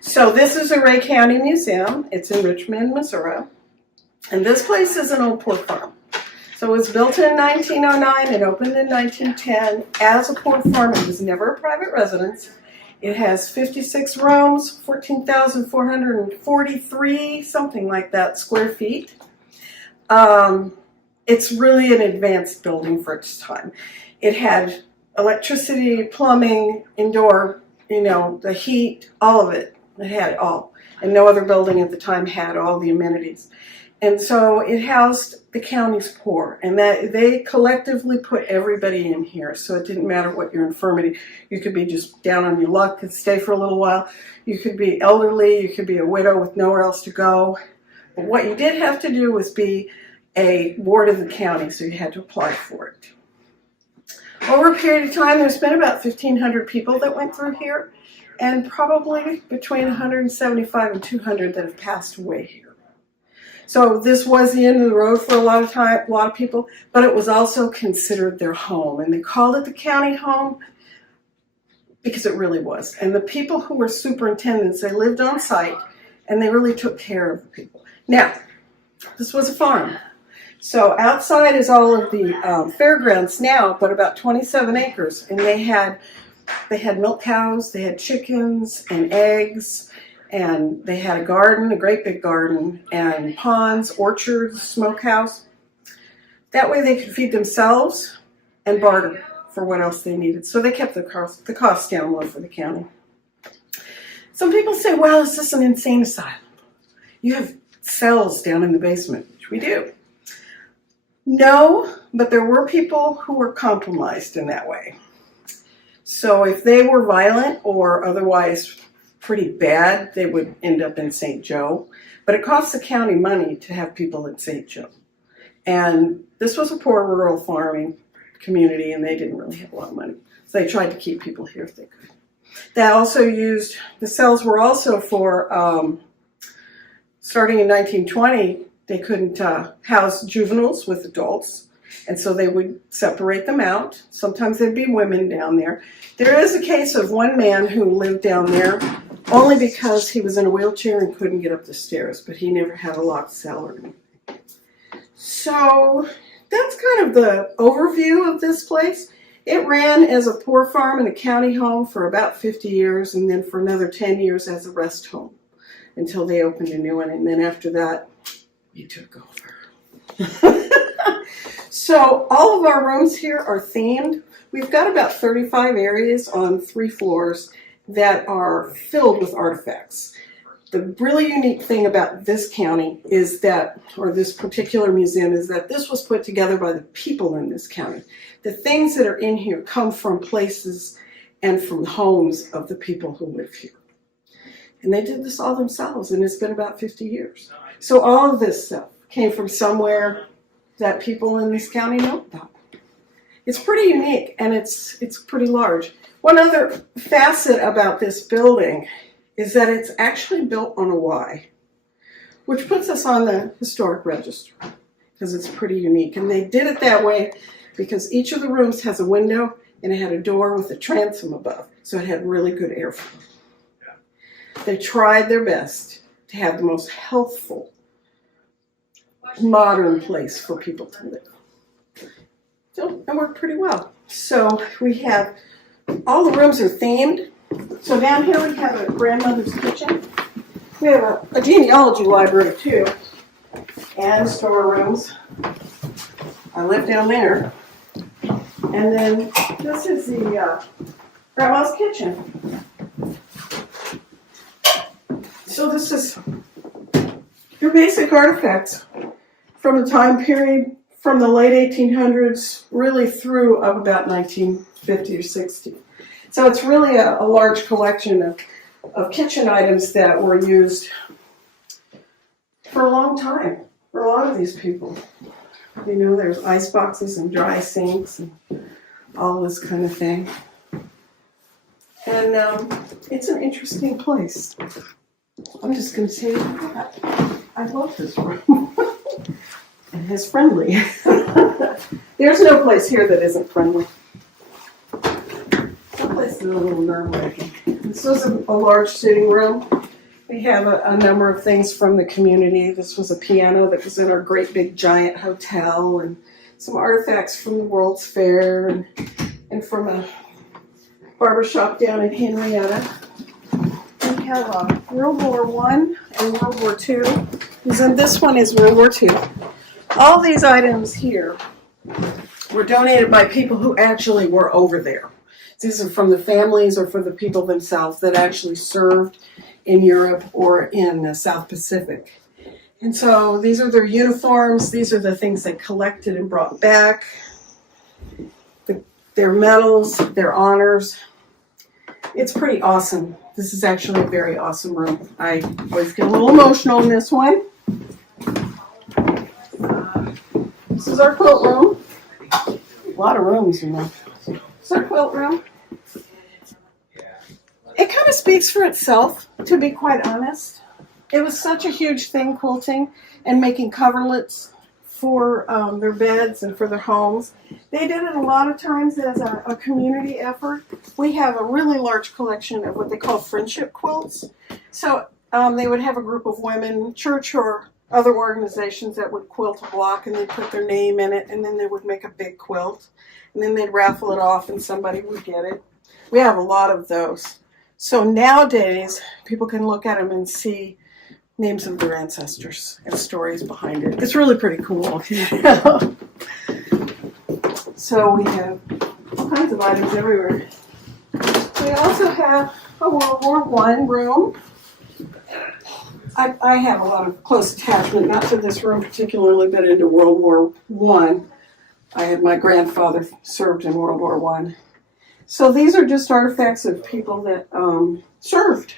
So this is a Ray County Museum. It's in Richmond, Missouri. And this place is an old pork farm. So it was built in 1909 and opened in 1910 as a pork farm. It was never a private residence. It has 56 rooms, 14,443, something like that, square feet. It's really an advanced building for its time. It had electricity, plumbing, indoor, the heat, all of it. It had it all. And no other building at the time had all the amenities. And so it housed the county's poor, and that they collectively put everybody in here. So it didn't matter what your infirmity. You could be just down on your luck and stay for a little while. You could be elderly. You could be a widow with nowhere else to go. But what you did have to do was be a ward of the county, so you had to apply for it. Over a period of time, there's been about 1,500 people that went through here, and probably between 175 and 200 that have passed away here. So this was the end of the road for a lot of people, but it was also considered their home. And they called it the county home because it really was. And the people who were superintendents, they lived on site and they really took care of the people. Now, this was a farm. So outside is all of the fairgrounds now, but about 27 acres. And they had milk cows, they had chickens and eggs, and they had a garden, a great big garden, and ponds, orchards, smokehouse. That way they could feed themselves and barter for what else they needed. So they kept the cost down low for the county. Some people say, well, is this an insane asylum? You have cells down in the basement, which we do. No, but there were people who were compromised in that way. So if they were violent or otherwise pretty bad, they would end up in St. Joe. But it costs the county money to have people in St. Joe. And this was a poor rural farming community, and they didn't really have a lot of money. So they tried to keep people here if they could. The cells were also for, starting in 1920, they couldn't house juveniles with adults. And so they would separate them out. Sometimes there'd be women down there. There is a case of one man who lived down there only because he was in a wheelchair and couldn't get up the stairs, but he never had a locked cell or anything. So that's kind of the overview of this place. It ran as a poor farm and a county home for about 50 years, and then for another 10 years as a rest home until they opened a new one. And then after that, we took over. So all of our rooms here are themed. We've got about 35 areas on 3 floors that are filled with artifacts. The really unique thing about this county is that, or this particular museum, is that this was put together by the people in this county. The things that are in here come from places and from homes of the people who live here. And they did this all themselves, and it's been about 50 years. So all of this stuff came from somewhere that people in this county know about. It's pretty unique, and it's pretty large. One other facet about this building is that it's actually built on a Y, which puts us on the historic register because it's pretty unique. And they did it that way because each of the rooms has a window and it had a door with a transom above, so it had really good airflow. They tried their best to have the most healthful, modern place for people to live. So it worked pretty well. So we have, all the rooms are themed. So down here we have a grandmother's kitchen. We have a genealogy library too, and storerooms. I live down there. And then this is the grandma's kitchen. So this is your basic artifacts from the time period from the late 1800s really through up about 1950 or 60. So it's really a large collection of kitchen items that were used for a long time for a lot of these people. You know, there's ice boxes and dry sinks and all this kind of thing. And it's an interesting place. I'm just going to say that I love this room. And it's friendly. There's no place here that isn't friendly. Some places are a little nerve-wracking. This was a large sitting room. We have a number of things from the community. This was a piano that was in our great big giant hotel, and some artifacts from the World's Fair, and from a barbershop down in Henrietta. We have World War I and World War II. And this one is World War II. All these items here were donated by people who actually were over there. These are from the families or for the people themselves that actually served in Europe or in the South Pacific. And so these are their uniforms. These are the things they collected and brought back. Their medals, their honors. It's pretty awesome. This is actually a very awesome room. I always get a little emotional in this one. This is our quilt room. A lot of rooms, you know. This is our quilt room. It kind of speaks for itself, to be quite honest. It was such a huge thing, quilting and making coverlets for their beds and for their homes. They did it a lot of times as a community effort. We have a really large collection of what they call friendship quilts. So they would have a group of women, church or other organizations, that would quilt a block, and they'd put their name in it, and then they would make a big quilt, and then they'd raffle it off and somebody would get it. We have a lot of those. So nowadays, people can look at them and see names of their ancestors and stories behind it. It's really pretty cool. So we have all kinds of items everywhere. We also have a World War I room. I have a lot of close attachment, not to this room particularly, but into World War I. I had my grandfather served in World War I. So these are just artifacts of people that served.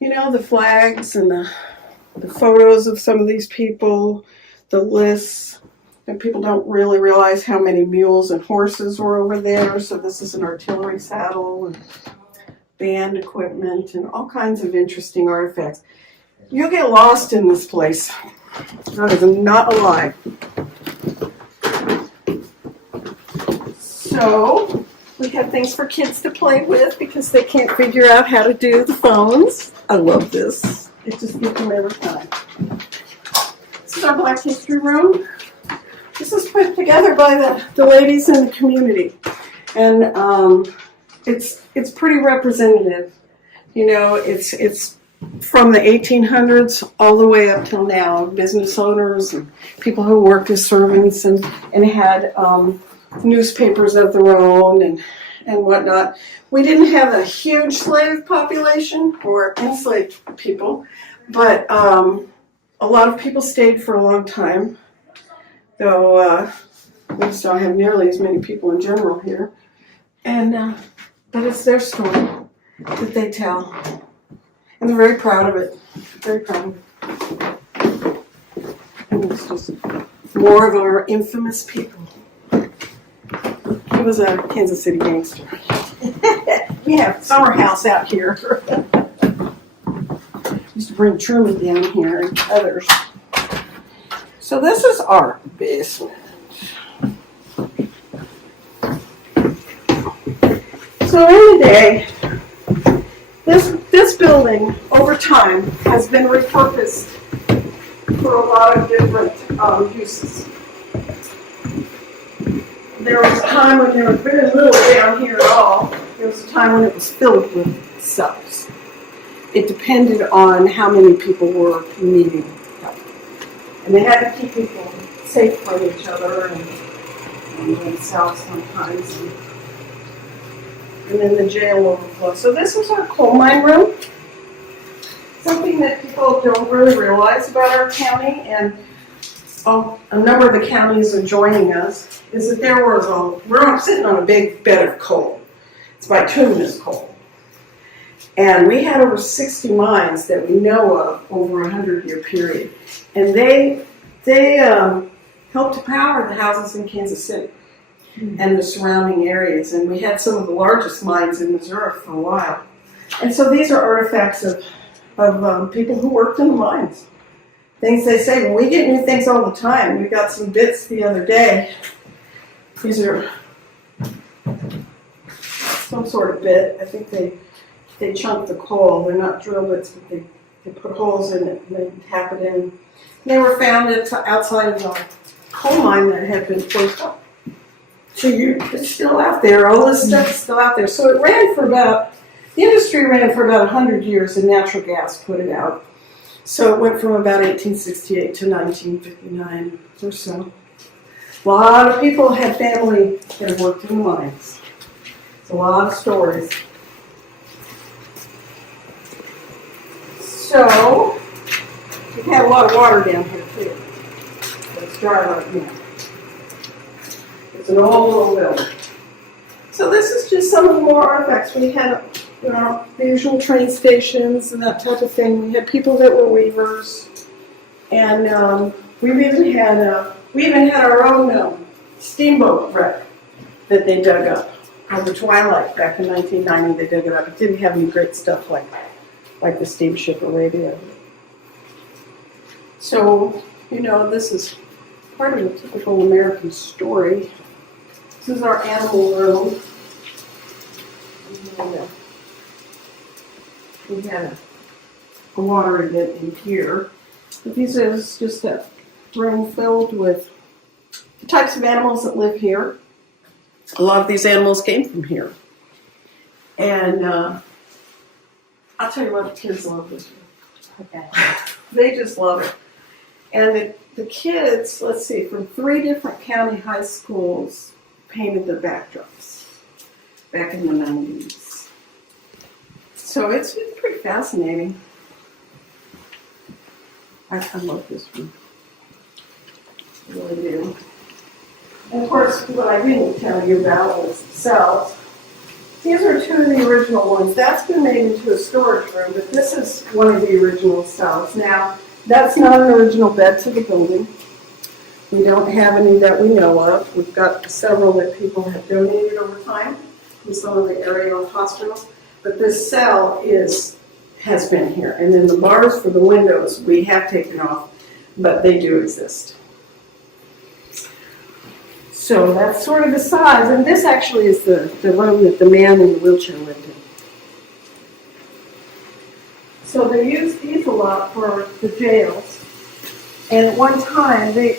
You know, the flags and the photos of some of these people, the lists. And people don't really realize how many mules and horses were over there. So this is an artillery saddle and band equipment and all kinds of interesting artifacts. You'll get lost in this place. That is not a lie. So we have things for kids to play with because they can't figure out how to do the phones. I love this. It just gets them every time. This is our Black History Room. This is put together by the ladies in the community. And it's pretty representative. You know, it's from the 1800s all the way up till now. Business owners and people who worked as servants and had newspapers of their own and whatnot. We didn't have a huge slave population or enslaved people, but a lot of people stayed for a long time, though we just don't have nearly as many people in general here. And but it's their story that they tell, and they're very proud of it. Very proud of it. And it's just more of our infamous people. He was a Kansas City gangster. We have summer house out here. Used to bring Truman down here and others. So this is our basement. So in the day, this building over time has been repurposed for a lot of different uses. There was a time when there was very little down here at all. There was a time when it was filled with cells. It depended on how many people were needing help. And they had to keep people safe from each other and themselves sometimes. And then the jail overflow. So this is our coal mine room. Something that people don't really realize about our county, and a number of the counties adjoining us, is that there was we're sitting on a big bed of coal. It's bituminous coal. And we had over 60 mines that we know of over a 100-year period. And they helped to power the houses in Kansas City and the surrounding areas. And we had some of the largest mines in Missouri for a while. And so these are artifacts of people who worked in the mines. Things they say, well, we get new things all the time. We got some bits the other day. These are some sort of bit. I think they they chunk the coal. They're not drill bits, but they put holes in it and they tap it in. And they were found outside of a coal mine that had been closed up. So it's still out there. All this stuff is still out there. So it ran for about, the industry ran for about 100 years, and natural gas put it out. So it went from about 1868 to 1959 or so. A lot of people had family that worked in the mines. It's a lot of stories. So, we've had a lot of water down here too. It's dry right now. It's an old building. So this is just some of the more artifacts. We had, the usual train stations and that type of thing. We had people that were weavers, and we even had our own steamboat wreck that they dug up on the Twilight back in 1990. They dug it up. It didn't have any great stuff like the steamship Arabia. So, this is part of a typical American story. This is our animal room. And, we had a water event in here. But this is just a room filled with the types of animals that live here. A lot of these animals came from here. And I'll tell you what, the kids love this room. Okay. They just love it. And the kids, let's see, from 3 different county high schools painted the backdrops back in the 90s. So it's pretty fascinating. I love this one. I really do. And of course, what I didn't tell you about was the cells. These are 2 of the original ones. That's been made into a storage room, but this is one of the original cells. Now, that's not an original bed to the building. We don't have any that we know of. We've got several that people have donated over time from some of the area hospitals. But this cell has been here. And then the bars for the windows we have taken off, but they do exist. So that's sort of the size. And this actually is the room that the man in the wheelchair lived in. So they used these a lot for the jails. And at one time, they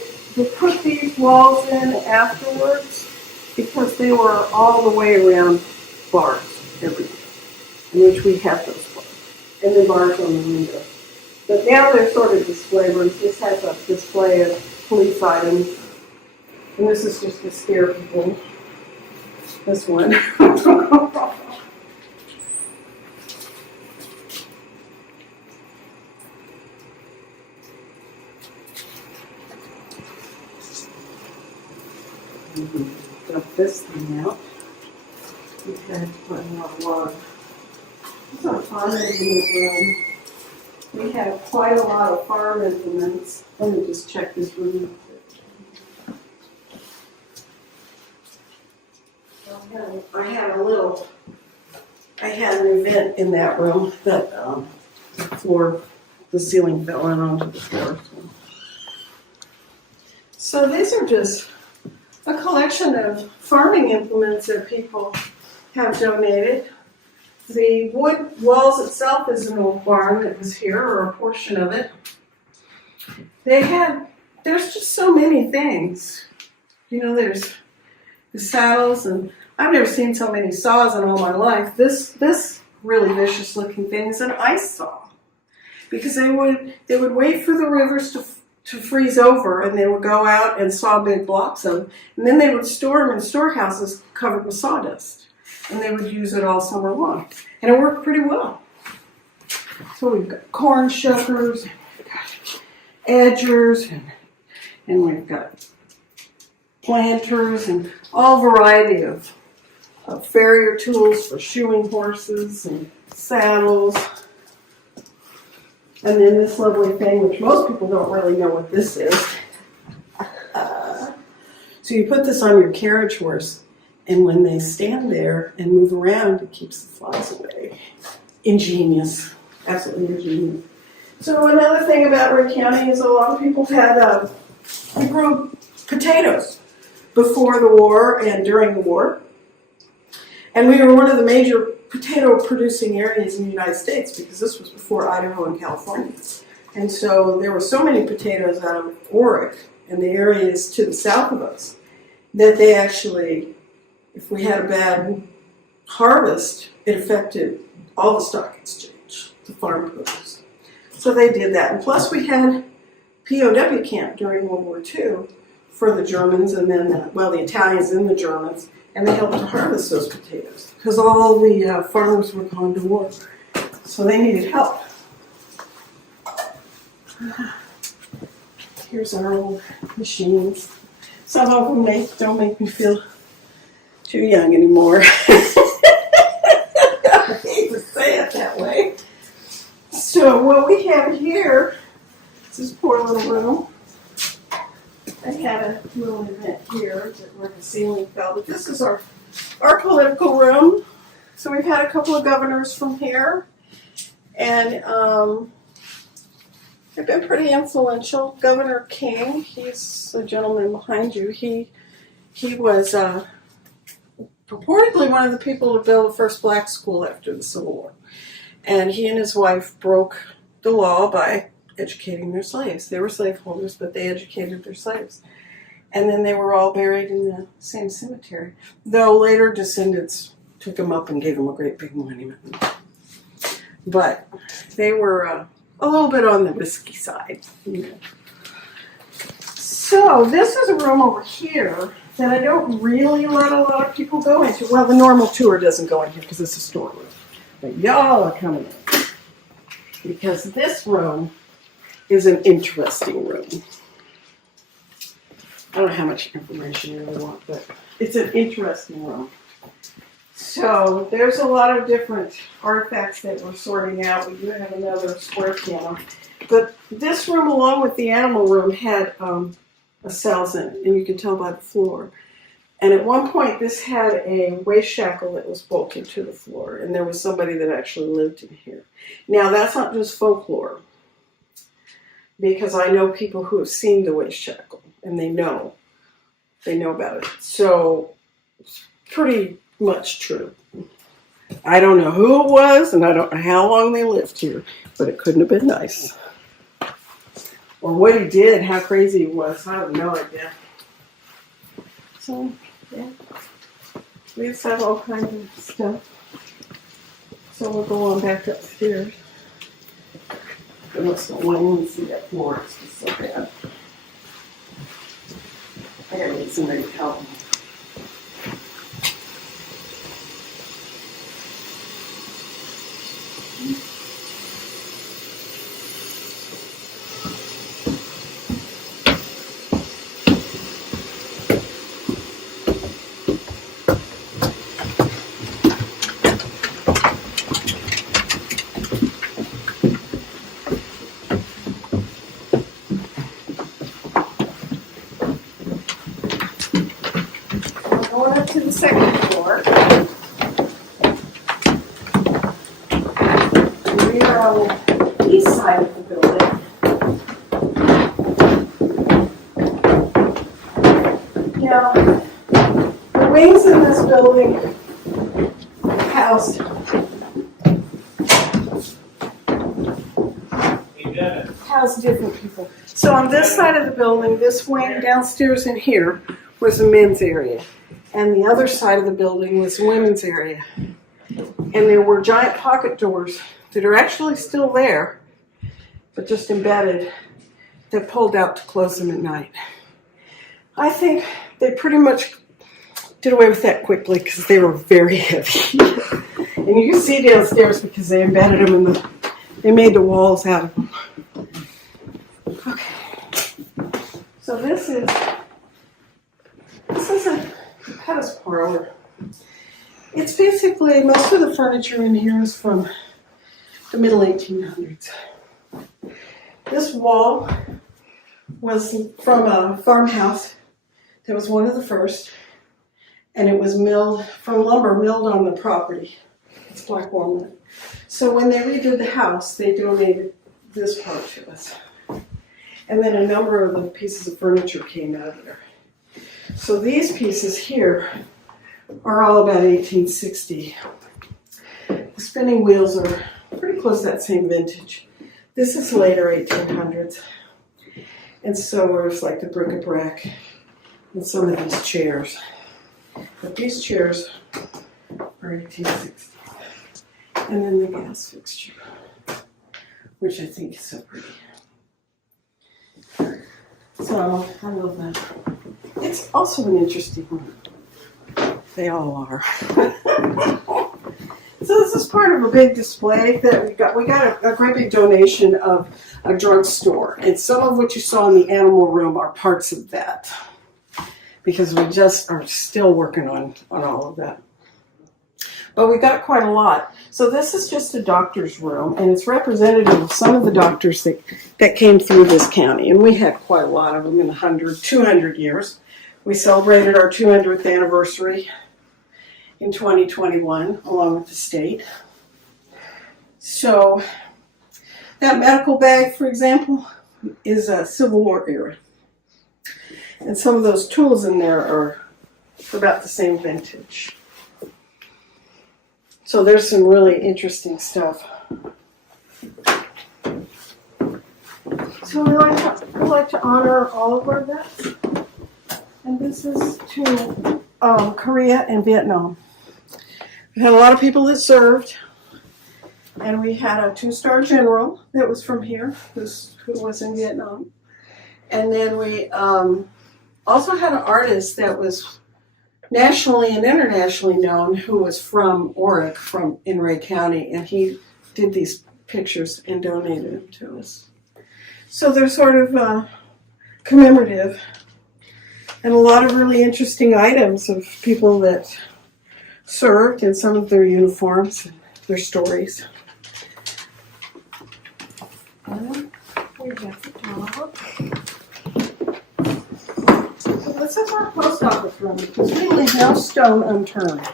put these walls in afterwards because they were all the way around bars everywhere, in which we have those bars. And the bars on the window. But now they're sort of display rooms. This has a display of police items. And this is just to scare people. This one. Dump this thing out. We've had quite a lot of water. This is our farm implement room. We have quite a lot of farm implements. Let me just check this room. I had an event in that room that the ceiling fell in onto the floor. So these are just a collection of farming implements that people have donated. The wood walls itself is an old barn that was here, or a portion of it. There's just so many things. There's the saddles, and I've never seen so many saws in all my life. This really vicious looking thing is an ice saw. Because they would wait for the rivers to freeze over, and they would go out and saw big blocks of them. And then they would store them in storehouses covered with sawdust. And they would use it all summer long. And it worked pretty well. So we've got corn shuckers, and we've got edgers, and we've got planters, and all variety of farrier tools for shoeing horses and saddles. And then this lovely thing, which most people don't really know what this is. So you put this on your carriage horse, and when they stand there and move around, it keeps the flies away. Ingenious. Absolutely ingenious. So another thing about Ray County is a lot of people we grew potatoes before the war and during the war. And we were one of the major potato producing areas in the United States, because this was before Idaho and California. And so there were so many potatoes out of Oric and the areas to the south of us that they actually, if we had a bad harvest, it affected all the stock exchange, the farm produce. So they did that. And plus we had POW camp during World War II for the Germans and then, the Italians and the Germans, and they helped to harvest those potatoes because all the farmers were gone to war. So they needed help. Here's our old machines. Some of them don't make me feel too young anymore. I hate to say it that way. So what we have here, this poor little room. I had a little event here where the ceiling fell, but this is our political room. So we've had a couple of governors from here, and they've been pretty influential. Governor King, he's the gentleman behind you. He was purportedly one of the people to build the first black school after the Civil War. And he and his wife broke the law by educating their slaves. They were slaveholders, but they educated their slaves. And then they were all buried in the same cemetery, though later descendants took them up and gave them a great big monument. But they were a little bit on the risky side. So this is a room over here that I don't really let a lot of people go into. Well, the normal tour doesn't go in here because it's a storeroom. But y'all are coming in. Because this room is an interesting room. I don't know how much information you really want, but it's an interesting room. So there's a lot of different artifacts that we're sorting out. We do have another square piano. But this room, along with the animal room, had a cells in it, and you can tell by the floor. And at one point, this had a waist shackle that was bolted to the floor, and there was somebody that actually lived in here. Now, that's not just folklore, because I know people who have seen the waist shackle, and they know about it. So it's pretty much true. I don't know who it was, and I don't know how long they lived here, but it couldn't have been nice. Or what he did, how crazy he was, I have no idea. So, yeah, we just have all kinds of stuff. So we'll go on back upstairs. I just don't want to see that floor, it's just so bad. I gotta get somebody to help me. To the second floor. We are on the east side of the building. Now, the wings in this building housed different people. So on this side of the building, this wing downstairs in here was the men's area. And the other side of the building was the women's area. And there were giant pocket doors that are actually still there, but just embedded, that pulled out to close them at night. I think they pretty much did away with that quickly because they were very heavy. And you can see downstairs because they embedded them in they made the walls out of them. Okay. So this is a pettis parlor. It's basically, most of the furniture in here is from the middle 1800s. This wall was from a farmhouse that was one of the first, and it was milled from lumber milled on the property. It's black walnut. So when they redid the house, they donated this part to us. And then a number of the pieces of furniture came out of there. So these pieces here are all about 1860. The spinning wheels are pretty close to that same vintage. This is later 1800s. And so there's like the bric-a-brac and some of these chairs. But these chairs are 1860s. And then the gas fixture, which I think is so pretty. So I love that. It's also an interesting room. They all are. So this is part of a big display that we got. We got a great big donation of a drugstore, and some of what you saw in the animal room are parts of that, because we just are still working on all of that. But we got quite a lot. So this is just a doctor's room, and it's representative of some of the doctors that came through this county, and we had quite a lot of them in 200 years. We celebrated our 200th anniversary in 2021, along with the state. So that medical bag, for example, is a Civil War era. And some of those tools in there are about the same vintage. So there's some really interesting stuff. So we like to honor all of our vets. And this is to Korea and Vietnam. We had a lot of people that served, and we had a 2-star general that was from here, who was in Vietnam. And then we also had an artist that was nationally and internationally known, who was from Oric, in Ray County, and he did these pictures and donated them to us. So they're sort of commemorative, and a lot of really interesting items of people that served, and some of their uniforms and their stories. And we have the dog. So this is our post office room, because we leave no stone unturned.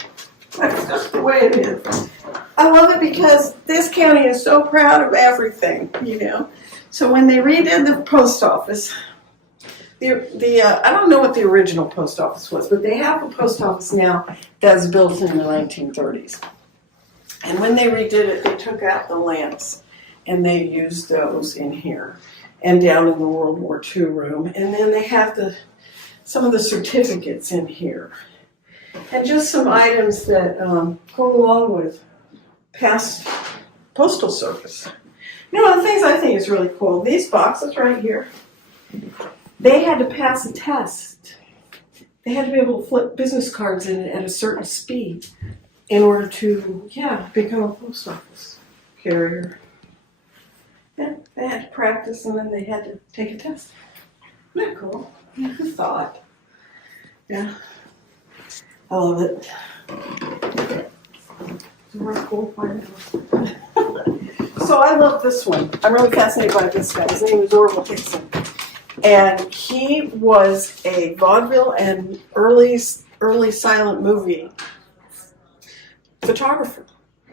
That's just the way it is. I love it because this county is so proud of everything, you know. So when they redid the post office, I don't know what the original post office was, but they have a post office now that's built in the 1930s. And when they redid it, they took out the lamps, and they used those in here and down in the World War II room. And then they have some of the certificates in here, and just some items that go along with past postal service. You know, one of the things I think is really cool, these boxes right here, they had to pass a test. They had to be able to flip business cards in it at a certain speed in order to, become a post office carrier. Yeah, they had to practice, and then they had to take a test. Isn't that cool? Who thought? Yeah, I love it. It's really cool. So I love this one. I'm really fascinated by this guy. His name is Orville Hickson. And he was a vaudeville and early silent movie photographer.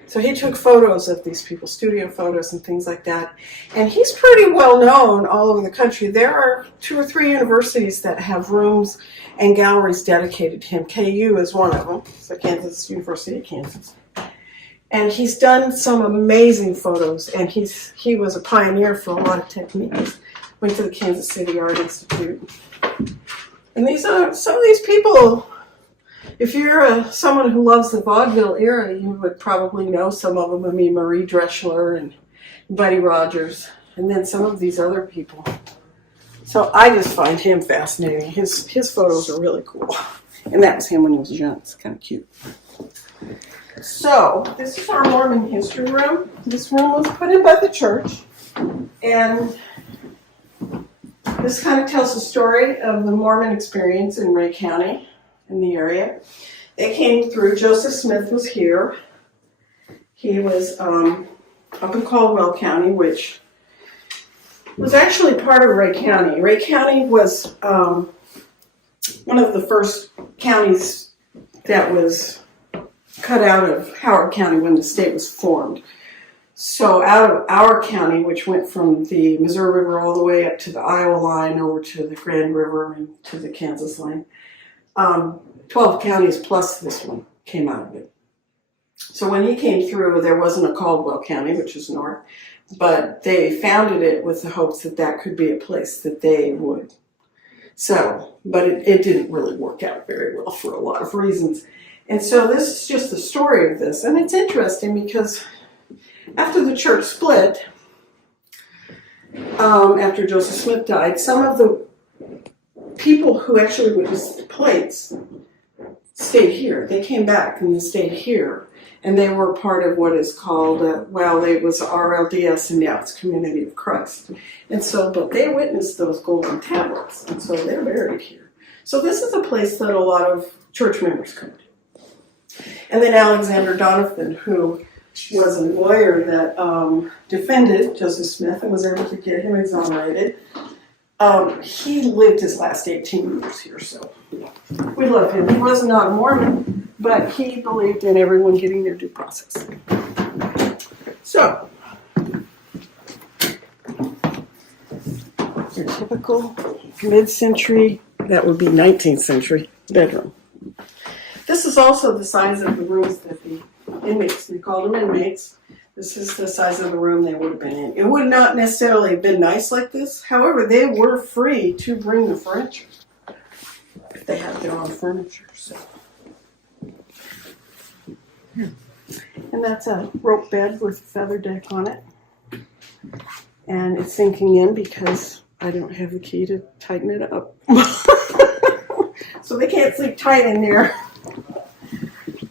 So he took photos of these people, studio photos and things like that. And he's pretty well known all over the country. There are 2 or 3 universities that have rooms and galleries dedicated to him. KU is one of them, so Kansas University of Kansas. And he's done some amazing photos, and he was a pioneer for a lot of techniques. Went to the Kansas City Art Institute. And these are some of these people. If you're someone who loves the vaudeville era, you would probably know some of them. I mean, Marie Dreschler and Buddy Rogers, and then some of these other people. So I just find him fascinating. His photos are really cool. And that was him when he was young. It's kind of cute. So this is our Mormon history room. This room was put in by the church. And this kind of tells the story of the Mormon experience in Ray County, in the area. They came through. Joseph Smith was here. He was up in Caldwell County, which was actually part of Ray County. Ray County was one of the first counties that was cut out of Howard County when the state was formed. So out of our county, which went from the Missouri River all the way up to the Iowa line, over to the Grand River and to the Kansas line, 12 counties plus this one came out of it. So when he came through, there wasn't a Caldwell County, which is north, but they founded it with the hopes that that could be a place that they would settle. But it didn't really work out very well for a lot of reasons. And so this is just the story of this. And it's interesting because after the church split, after Joseph Smith died, some of the people who actually witnessed the plates stayed here. They came back and they stayed here. And they were part of what is called, well, it was RLDS and now it's Community of Christ. And so, but they witnessed those golden tablets. And so they're buried here. So this is a place that a lot of church members come to. And then Alexander Donovan, who was a lawyer that defended Joseph Smith and was able to get him exonerated. He lived his last 18 years here, so we love him. He was not a Mormon, but he believed in everyone getting their due process. So, your typical mid-century, that would be 19th century bedroom. This is also the size of the rooms that the inmates, we called them inmates. This is the size of the room they would have been in. It would not necessarily have been nice like this. However, they were free to bring the furniture if they had their own furniture. So, and that's a rope bed with a feather deck on it. And it's sinking in because I don't have the key to tighten it up. So they can't sleep tight in there.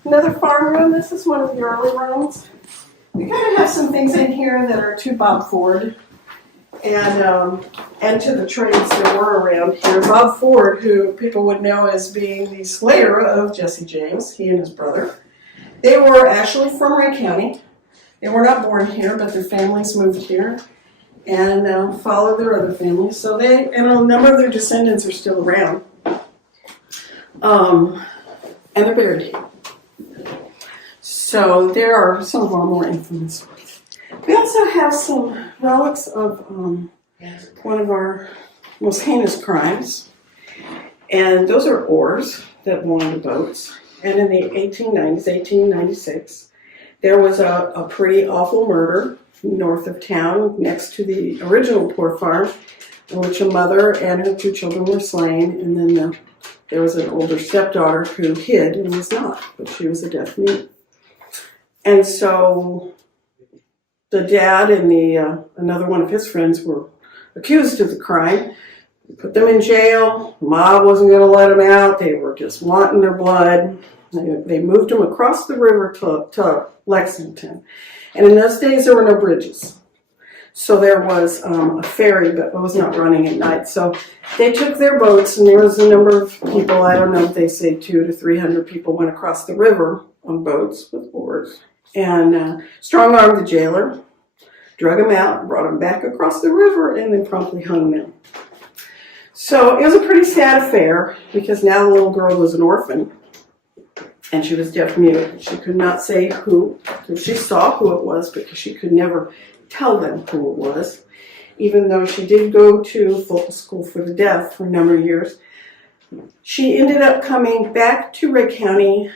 Another farm room. This is one of the early rooms. We kind of have some things in here that are to Bob Ford and to the trades that were around here. Bob Ford, who people would know as being the slayer of Jesse James, he and his brother. They were actually from Ray County. They were not born here, but their families moved here and followed their other families. So and a number of their descendants are still around. And they're buried here. So there are some of our more infamous stories. We also have some relics of one of our most heinous crimes. And those are oars that belong to boats. And in the 1890s, 1896, there was a pretty awful murder north of town next to the original poor farm in which a mother and her 2 children were slain. And then there was an older stepdaughter who hid and was not, but she was a deaf mute. And so the dad and another one of his friends were accused of the crime. They put them in jail. The mob wasn't going to let them out. They were just wanting their blood. They moved them across the river to Lexington. And in those days, there were no bridges. So there was a ferry, but it was not running at night. So they took their boats, and there was a number of people, I don't know if they say 200 to 300 people went across the river on boats with oars. And strong-armed the jailer, drug him out, brought him back across the river, and then promptly hung him. So it was a pretty sad affair, because now the little girl was an orphan, and she was deaf mute. She could not say who, she saw who it was, because she could never tell them who it was, even though she did go to Fulton School for the Deaf for a number of years. She ended up coming back to Ray County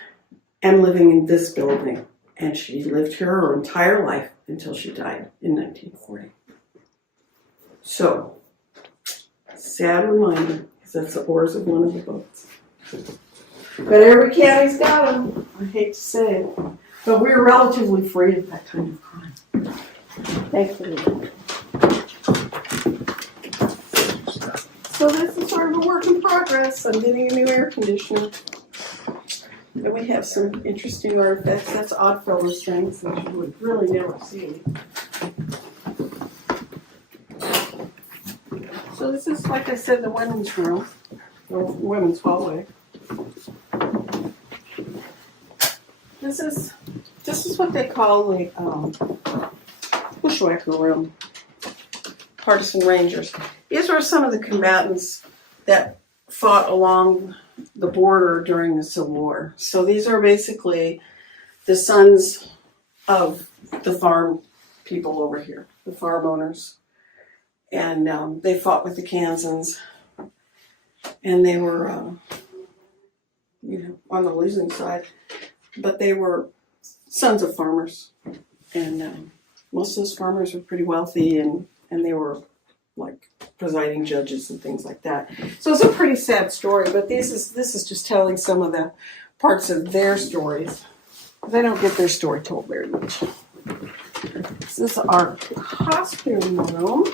and living in this building. And she lived here her entire life until she died in 1940. So, sad reminder, because that's the oars of one of the boats. But every county's got them. I hate to say it. But we were relatively free of that kind of crime. Thankfully. So this is sort of a work in progress. I'm getting a new air conditioner. And we have some interesting artifacts. That's Oddfellows things that you would really never see. So this is, like I said, the women's room, or women's hallway. This is what they call the bushwhacker room. Partisan Rangers. These were some of the combatants that fought along the border during the Civil War. So these are basically the sons of the farm people over here, the farm owners. And they fought with the Kansans. And they were, on the losing side. But they were sons of farmers. And most of those farmers were pretty wealthy, and they were like presiding judges and things like that. So it's a pretty sad story, but this is just telling some of the parts of their stories. They don't get their story told very much. This is our costume room.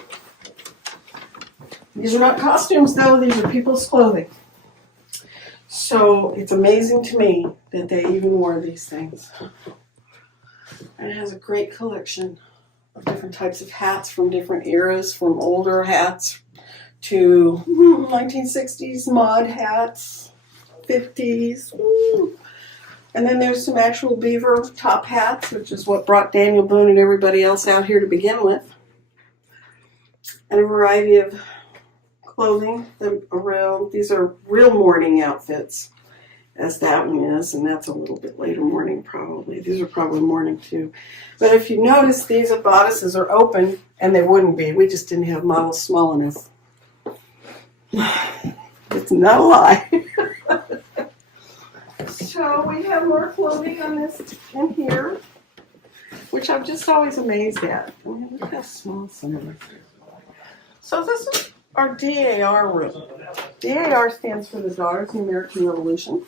These are not costumes, though. These are people's clothing. So it's amazing to me that they even wore these things. And it has a great collection of different types of hats from different eras, from older hats to 1960s mod hats, 50s. And then there's some actual beaver top hats, which is what brought Daniel Boone and everybody else out here to begin with. And a variety of clothing around. These are real morning outfits, as that one is, and that's a little bit later morning probably. These are probably morning too. But if you notice, these bodices are open, and they wouldn't be. We just didn't have models small enough. It's not a lie. So we have more clothing on this in here, which I'm just always amazed at. I mean, look how small some of them are. So this is our DAR room. DAR stands for the Daughters of the American Revolution.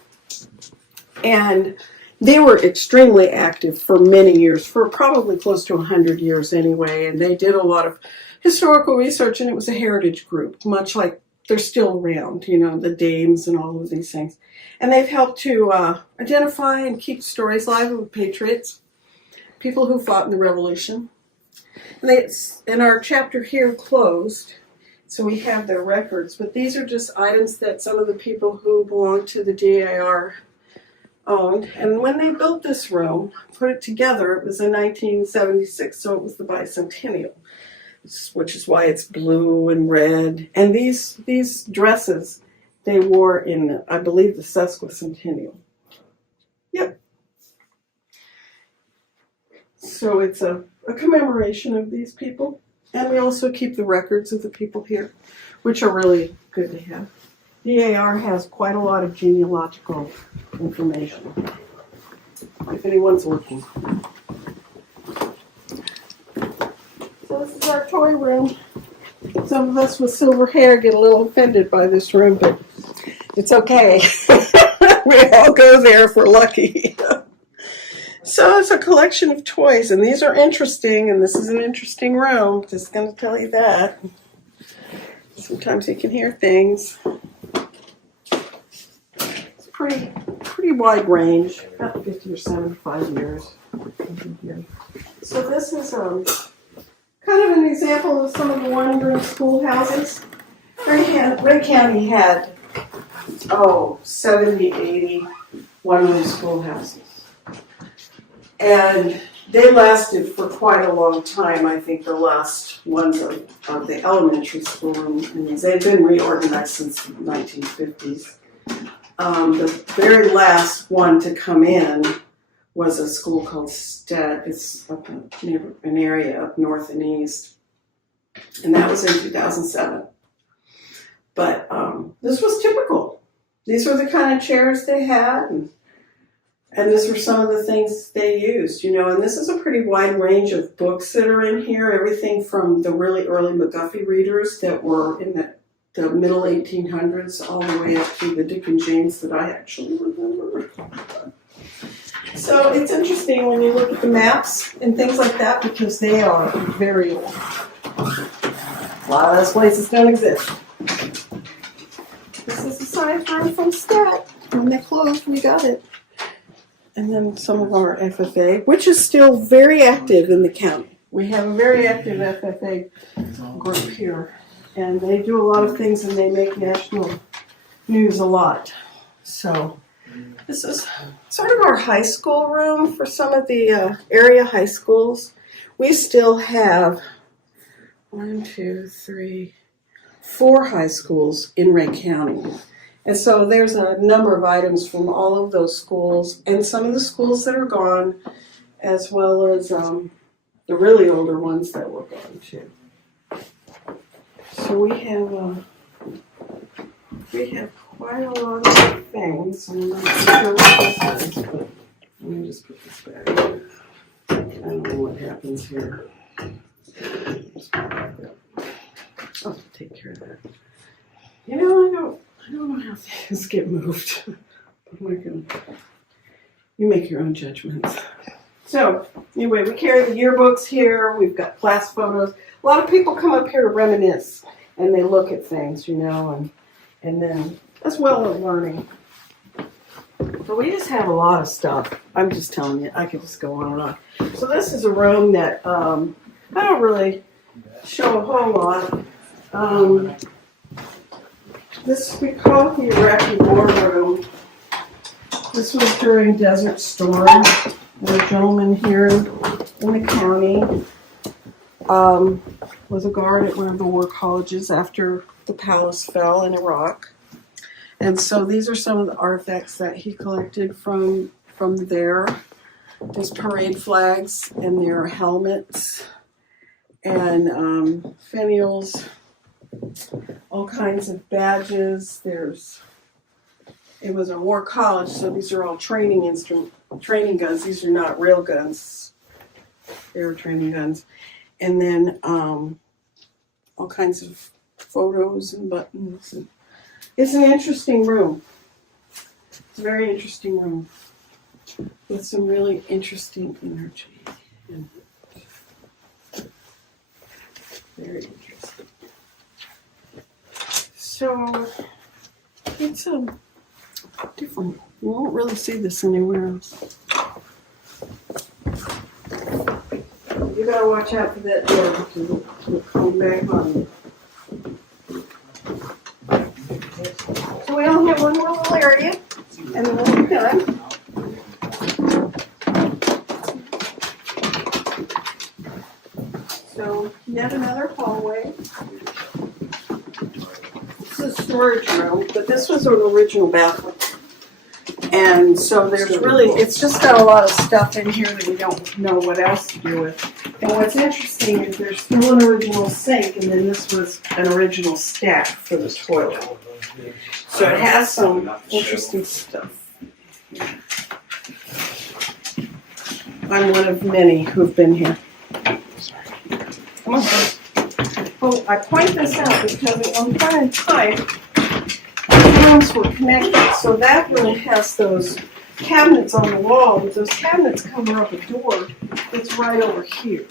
And they were extremely active for many years, for probably close to 100 years anyway. And they did a lot of historical research, and it was a heritage group, much like they're still around, you know, the dames and all of these things. And they've helped to identify and keep stories alive of patriots, people who fought in the Revolution. And our chapter here closed, so we have their records. But these are just items that some of the people who belong to the DAR owned. And when they built this room, put it together, it was in 1976, so it was the bicentennial, which is why it's blue and red. And these dresses they wore in, I believe, the sesquicentennial. Yep. So it's a commemoration of these people. And we also keep the records of the people here, which are really good to have. DAR has quite a lot of genealogical information, if anyone's looking. So this is our toy room. Some of us with silver hair get a little offended by this room, but it's okay. We all go there if we're lucky. So it's a collection of toys, and these are interesting, and this is an interesting room. Just going to tell you that. Sometimes you can hear things. It's pretty wide range, about 50 or 75 years. So this is kind of an example of some of the one-room schoolhouses. Ray County had, 70, 80 one-room schoolhouses. And they lasted for quite a long time. I think the last ones of the elementary school, and they've been reorganized since the 1950s. The very last one to come in was a school called Stead. It's up near an area up north and east. And that was in 2007. But this was typical. These were the kind of chairs they had, and these were some of the things they used, you know. And this is a pretty wide range of books that are in here. Everything from the really early McGuffey readers that were in the middle 1800s all the way up to the Dick and Janes that I actually remember. So it's interesting when you look at the maps and things like that, because they are very old. A lot of those places don't exist. This is the science room from Stat. When they closed, we got it. And then some of our FFA, which is still very active in the county. We have a very active FFA group here. And they do a lot of things, and they make national news a lot. So this is sort of our high school room for some of the area high schools. We still have 4 high schools in Ray County. And so there's a number of items from all of those schools, and some of the schools that are gone, as well as the really older ones that were gone too. So we have quite a lot of things. I'm not sure what this is, but Let me just put this back. I don't know what happens here. I'll take care of that. You know, I don't know how things get moved. You make your own judgments. So, anyway, we carry the yearbooks here. We've got class photos. A lot of people come up here to reminisce, and they look at things, you know, and then as well as learning. But we just have a lot of stuff. I'm just telling you, I could just go on and on. So this is a room that I don't really show a whole lot. This we call it the Iraqi War Room. This was during Desert Storm. There's a gentleman here in the county was a guard at one of the war colleges after the palace fell in Iraq. And so these are some of the artifacts that he collected from there. There's parade flags and their helmets and finials, all kinds of badges. It was a war college, so these are all training guns. These are not real guns. They were training guns. And then all kinds of photos and buttons. It's an interesting room. It's a very interesting room with some really interesting energy in it. Very interesting. So it's different. You won't really see this anywhere else. You gotta watch out for that door because it'll come back on you. So we only have one more little area, and then we'll be done. So yet another hallway. This is a storage room, but this was an original bathroom. And so it's just got a lot of stuff in here that we don't know what else to do with. And what's interesting is there's still an original sink, and then this was an original stack for the toilet. So it has some interesting stuff. I'm one of many who've been here. Come on. Oh, I point this out because at one point in time, the rooms were connected. So that room has those cabinets on the wall, but those cabinets cover up a door that's right over here.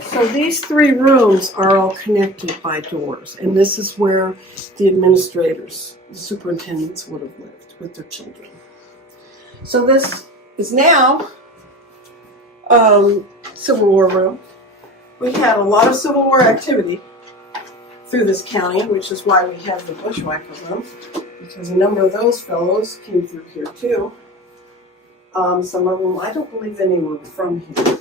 So these three rooms are all connected by doors, and this is where the administrators, the superintendents would have lived with their children. So this is now Civil War room. We had a lot of Civil War activity through this county, which is why we have the bushwhacker room, because a number of those fellows came through here too. Some of them, I don't believe any were from here.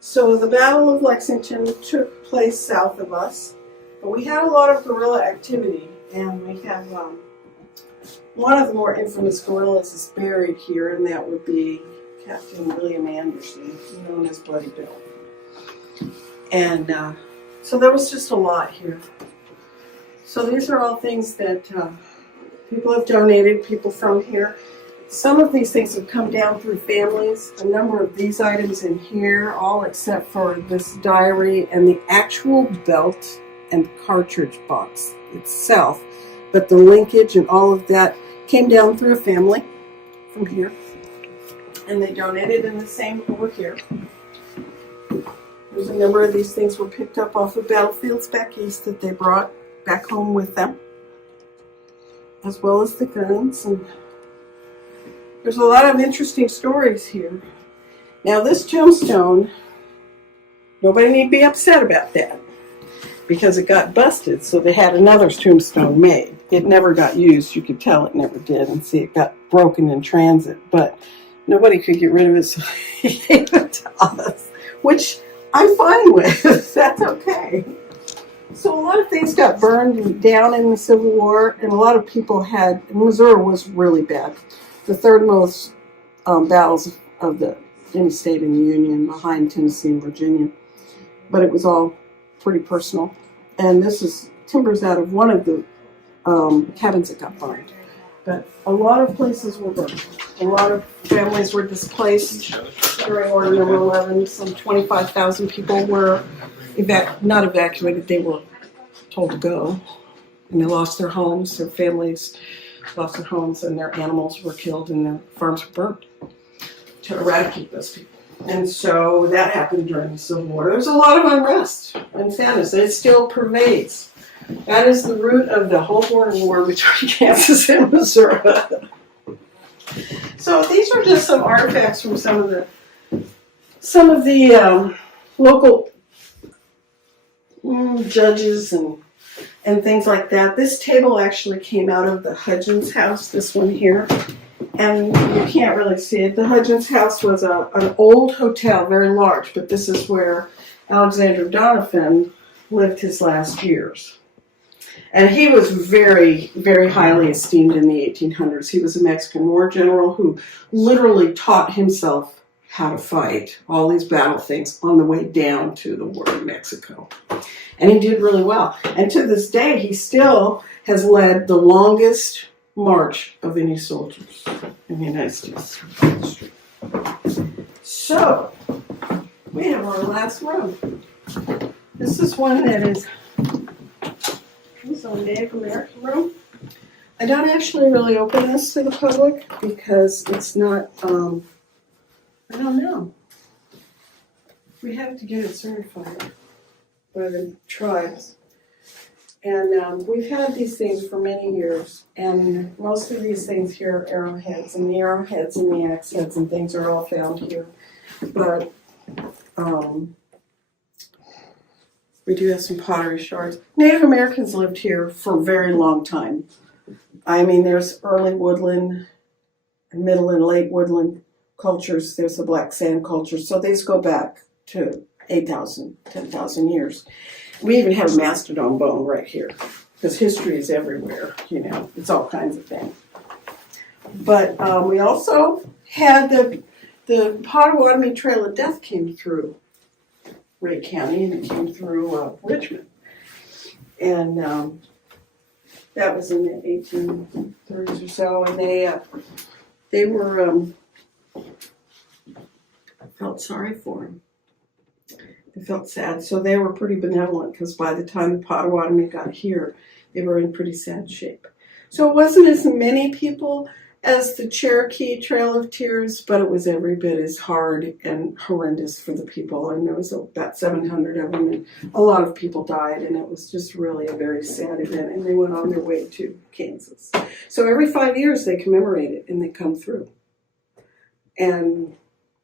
So the Battle of Lexington took place south of us, but we had a lot of guerrilla activity, and we have one of the more infamous guerrillas is buried here, and that would be Captain William Anderson, known as Bloody Bill. And so there was just a lot here. So these are all things that people have donated, people from here. Some of these things have come down through families. A number of these items in here, all except for this diary and the actual belt and cartridge box itself. But the linkage and all of that came down through a family from here. And they donated, and the same over here. There's a number of these things were picked up off of battlefields back east that they brought back home with them, as well as the guns. And there's a lot of interesting stories here. Now this tombstone, nobody need to be upset about that because it got busted, so they had another tombstone made. It never got used. You could tell it never did, and see it got broken in transit, but nobody could get rid of it, so he gave it to us, which I'm fine with. That's okay. So a lot of things got burned down in the Civil War, and a lot of people had, Missouri was really bad. The third most battles of any state in the Union, behind Tennessee and Virginia. But it was all pretty personal. And this is timbers out of one of the cabins that got burned. But a lot of places were burned. A lot of families were displaced during Order Number 11. Some 25,000 people were not evacuated, they were told to go. And they lost their homes, their families lost their homes, and their animals were killed, and their farms were burned to eradicate those people. And so that happened during the Civil War. There was a lot of unrest and sadness, and it still pervades. That is the root of the whole border war between Kansas and Missouri. So these are just some artifacts from some of the local judges and things like that. This table actually came out of the Hudgens house, this one here. And you can't really see it. The Hudgens house was an old hotel, very large, but this is where Alexander Doniphan lived his last years. And he was very, very highly esteemed in the 1800s. He was a Mexican war general who literally taught himself how to fight all these battle things on the way down to the war in Mexico. And he did really well. And to this day, he still has led the longest march of any soldiers in the United States. So, we have our last room. This is one that is a Native American room. I don't actually really open this to the public because it's not, I don't know. We have to get it certified by the tribes. And we've had these things for many years, and most of these things here are arrowheads, and the arrowheads and the axe heads and things are all found here. But we do have some pottery shards. Native Americans lived here for a very long time. I mean, there's early woodland, middle and late woodland cultures. There's the black sand culture. So these go back to 8,000, 10,000 years. We even have a mastodon bone right here because history is everywhere, you know. It's all kinds of things. But we also had the Potawatomi Trail of Death came through Ray County, and it came through Richmond. And that was in the 1830s or so, and they were, I felt sorry for them. They felt sad, so they were pretty benevolent because by the time the Potawatomi got here, they were in pretty sad shape. So it wasn't as many people as the Cherokee Trail of Tears, but it was every bit as hard and horrendous for the people. And there was about 700 of them, and a lot of people died, and it was just really a very sad event. And they went on their way to Kansas. So every 5 years they commemorate it, and they come through. And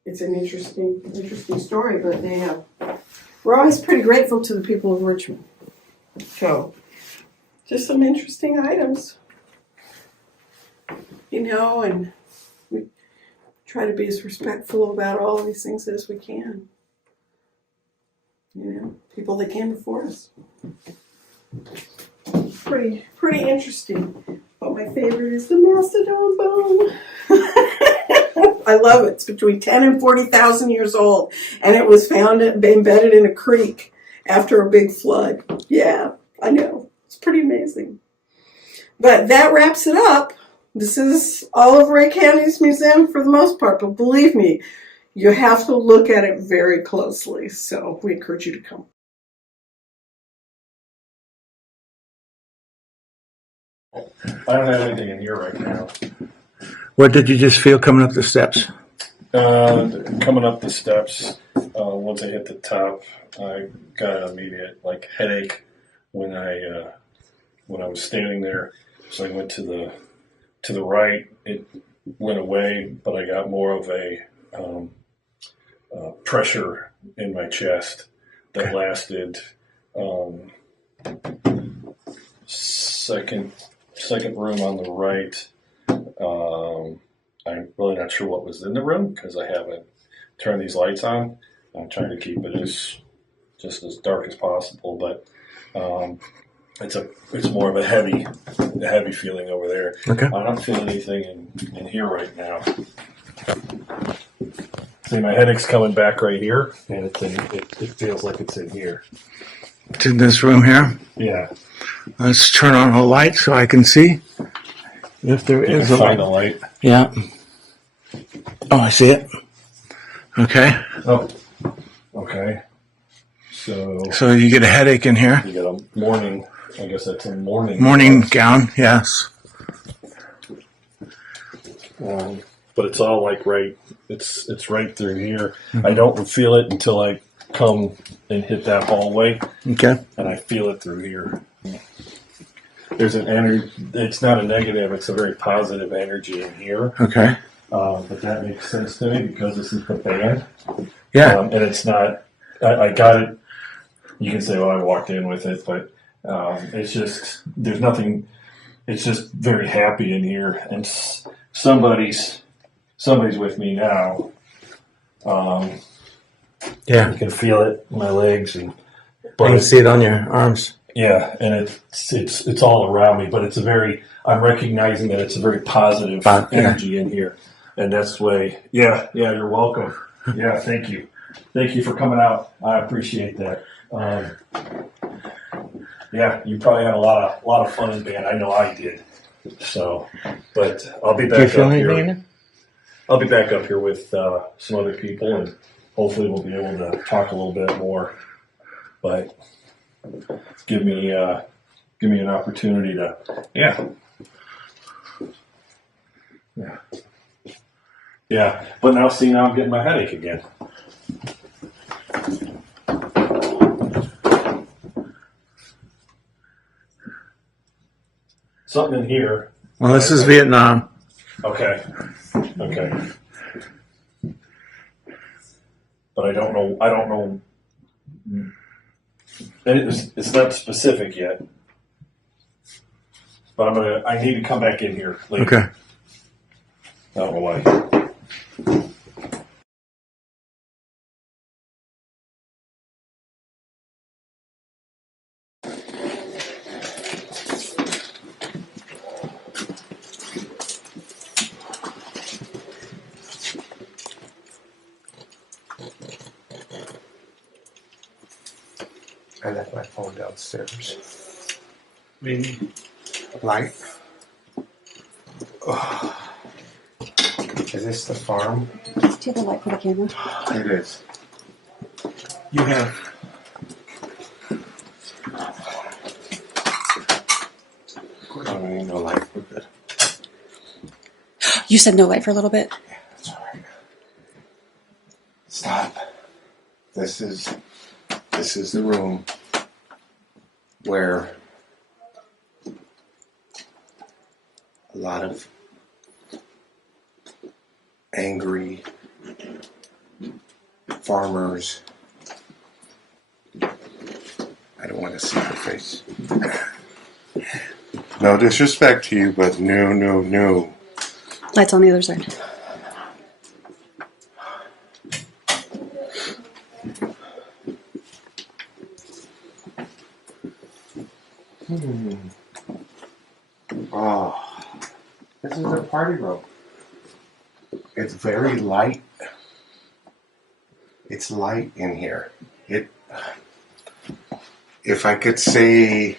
it's an interesting story, but we're always pretty grateful to the people of Richmond. So, just some interesting items. You know, and we try to be as respectful about all of these things as we can. You know, people that came before us. Pretty interesting. But my favorite is the mastodon bone. I love it. It's between 10 and 40,000 years old, and it was found embedded in a creek after a big flood. Yeah, I know. It's pretty amazing. But that wraps it up. This is all of Ray County's museum for the most part, but believe me, you have to look at it very closely. So we encourage you to come. I don't have anything in here right now. What did you just feel coming up the steps? Coming up the steps, once I hit the top, I got an immediate headache when I was standing there. So I went to the right. It went away, but I got more of a pressure in my chest that lasted. Second room on the right. I'm really not sure what was in the room because I haven't turned these lights on. I'm trying to keep it just as dark as possible, but it's more of a heavy feeling over there. Okay. I don't feel anything in here right now. See, my headache's coming back right here, and it feels like it's in here. It's in this room here. Yeah. Let's turn on a light so I can see. If there You is can a find light. a light. Yeah. Oh, I see it. Okay. Oh, okay. So So you get a headache in here. you got a morning. I guess that's a morning. Morning gown. Yes. But it's all like right. It's right through here. I don't feel it until I come and hit that hallway, Okay. and I feel it through here. There's an energy. It's not a negative. It's a very positive energy in here. Okay. But that makes sense to me because this is the band. Yeah. And it's not. I got it. You can say, "Well, I walked in with it," but it's just there's nothing. It's just very happy in here, and somebody's with me now. Yeah. You can feel it in my legs, I can see it on your arms. yeah, and it's all around me. But I'm recognizing that it's a very positive energy in here, and that's the way. Yeah, you're welcome. Yeah, thank you for coming out. I appreciate that. Yeah, you probably had a lot of fun in band. I know I did. So, but I'll be back. Do you feel up anything? here. I'll be back up here with some other people, and hopefully we'll be able to talk a little bit more. But give me an opportunity to yeah. But now I'm getting my headache again. Something in here. Well, this is Vietnam. Okay. But I don't know. And it's not specific yet. But I need to come back in here later. Okay. I don't know why. I left my phone downstairs. Maybe. Light. Oh. Is this the farm? Do you have a light for the camera? It is. You have. I don't need no light. We're good. You said no light for a little bit. Yeah, that's all right. Stop. This is the room where a lot of angry farmers. I don't want to see your face. No disrespect to you, but no. Light's on the other side. Oh, this is a party room. It's very light. It's light in here. If I could say,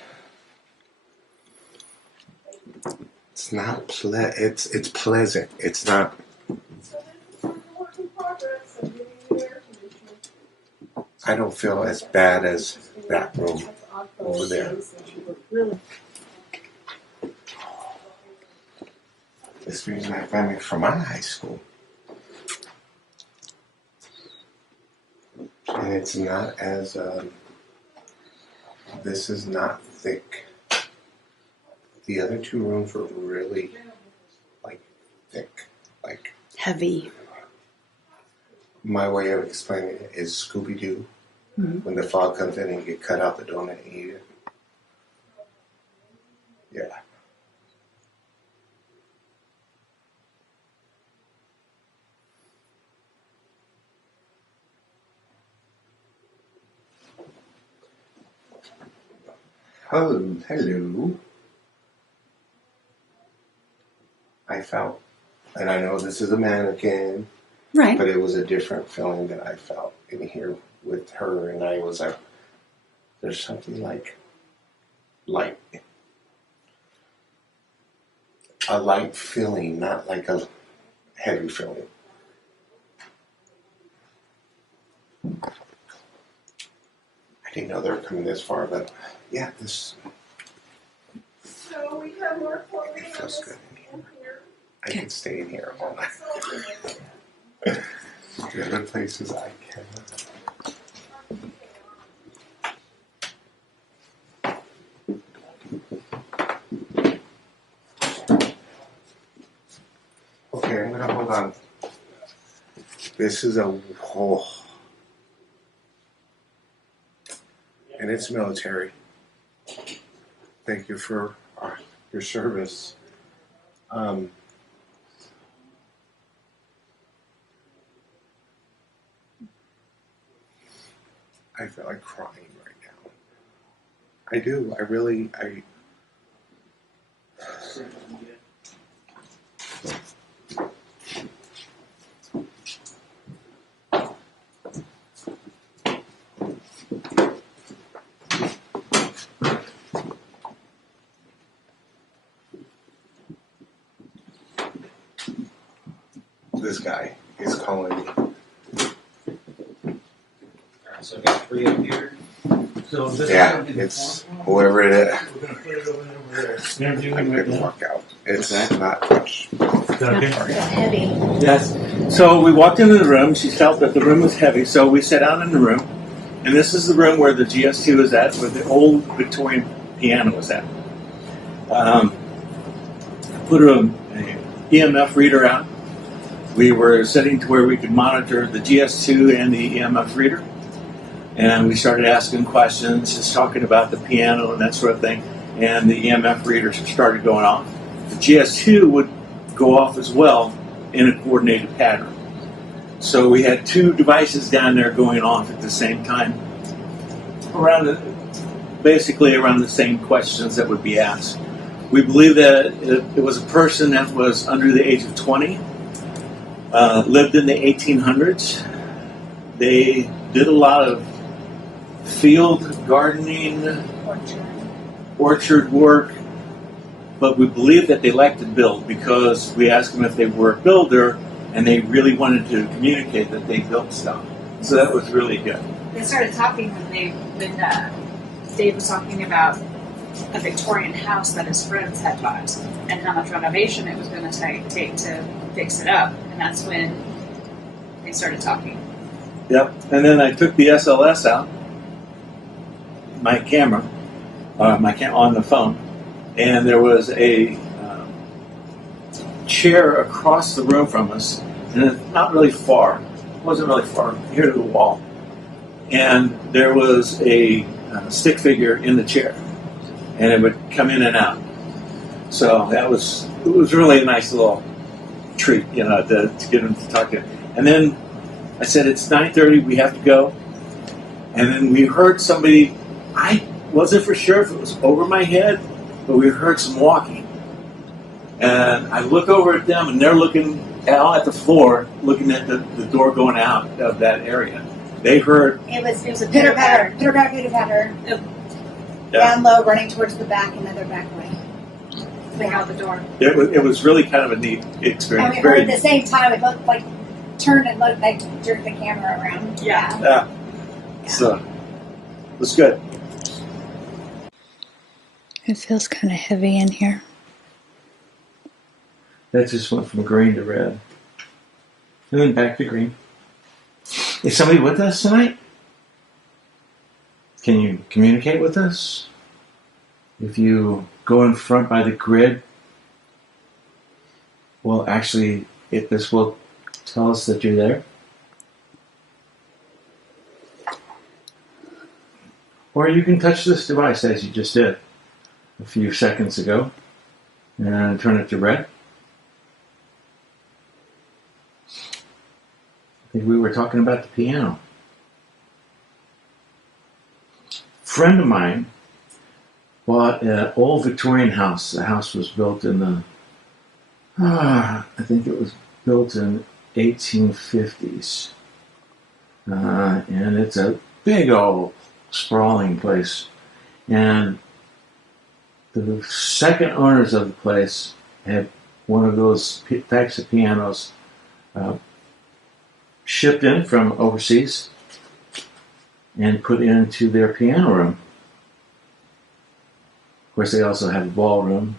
it's not it's pleasant. It's not. I don't feel as bad as that room over there. This brings my family from my high school. And it's not as, this is not thick. The other two rooms were really, thick. Heavy. My way of explaining it is Scooby-Doo. Mm-hmm. When the fog comes in and you get cut out the donut and eat it. Yeah. Hello. I felt, and I know this is a mannequin, Right. but it was a different feeling that I felt in here with her, and I was like, there's something like light. a light feeling, not like a heavy feeling. I didn't know they were coming this far, but yeah, this So we have more for it feels good in here. I Okay. could stay in here all night. The other places I can. Okay, I'm gonna hold on. This is a whole, and it's military. Thank you for your service. I feel like crying right now. I do. I really. This guy is calling me. So I got 3 up here. So this Yeah, it's whoever it is. We're gonna put it over there. We're I interviewing right couldn't now. walk out. It's What's that? not much. Okay. Heavy. Yes. So we walked into the room. She felt that the room was heavy, so we sat down in the room. And this is the room where the GS2 is at, where the old Victorian piano was at. Put a EMF reader out. We were setting to where we could monitor the GS2 and the EMF reader. And we started asking questions, just talking about the piano and that sort of thing. And the EMF reader started going off. The GS2 would go off as well in a coordinated pattern. So we had 2 devices down there going off at the same time, basically around the same questions that would be asked. We believe that it was a person that was under the age of 20, lived in the 1800s. They did a lot of field gardening, orchard work, but we believe that they liked to build because we asked them if they were a builder, and they really wanted to communicate that they built stuff. So that was really good. They started talking when Dave was talking about a Victorian house that his friends had bought and how much renovation it was going to take to fix it up, and that's when they started talking. Yep. And then I took the SLS out, my camera, on the phone, and there was a chair across the room from us, and it's not really far. It wasn't really far, here to the wall. And there was a stick figure in the chair, and it would come in and out. So it was really a nice little treat, to get him to talk to him. And then I said, it's 9:30, we have to go. And then we heard somebody, I wasn't for sure if it was over my head, but we heard some walking. And I look over at them, and they're looking out at the floor, looking at the door going out of that area. They heard, It was a pitter patter, down low, running towards the back, and then they're back away. Like out the door. it was really kind of a neat And experience. we heard at the same time, we both turned and looked, jerked the camera around. Yeah. So it was good. It feels kind of heavy in here. That just went from green to red. And then back to green. Is somebody with us tonight? Can you communicate with us? If you go in front by the grid, well, actually, this will tell us that you're there. Or you can touch this device as you just did a few seconds ago and turn it to red. I think we were talking about the piano. A friend of mine bought an old Victorian house. The house was built in the, I think it was built in 1850s. And it's a big old sprawling place. And the second owners of the place had one of those types of pianos shipped in from overseas and put into their piano room. Of course, they also have a ballroom,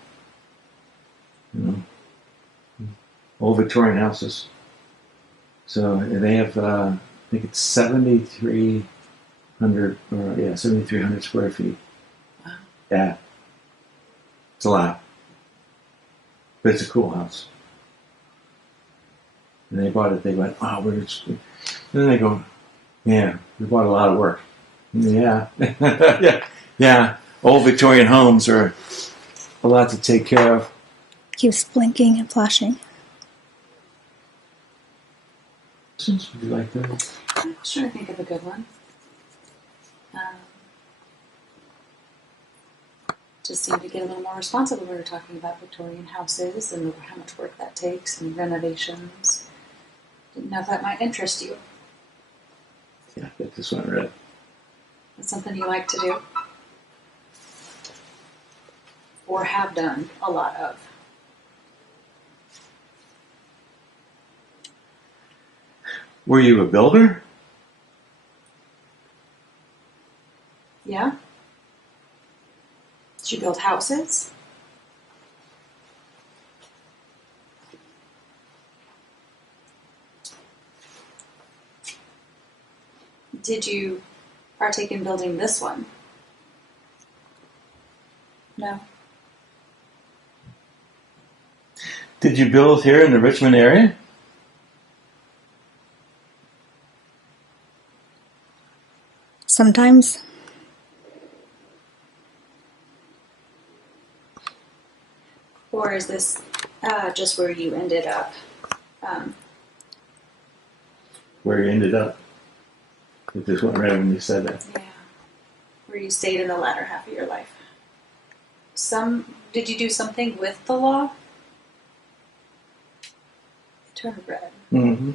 old Victorian houses. So they have, I think it's 7,300 square feet. Wow. Yeah, it's a lot, but it's a cool house. And they bought it. They went, oh, we're just. And then they go, yeah, we bought a lot of work. Yeah, yeah. Old Victorian homes are a lot to take care of. Keeps blinking and flashing. Would you like that? I'm trying to think of a good one. Just seemed to get a little more responsible. We were talking about Victorian houses and how much work that takes and renovations. Didn't know if that might interest you. Yeah, get this one read. It's something you like to do? Or have done a lot of? Were you a builder? Yeah? Did you build houses? Did you partake in building this one? No. Did you build here in the Richmond area? Sometimes. Or is this just where you ended up? Where you ended up? It just went right when you said that. Yeah. Where you stayed in the latter half of your life. Did you do something with the law? It turned red. Mm-hmm.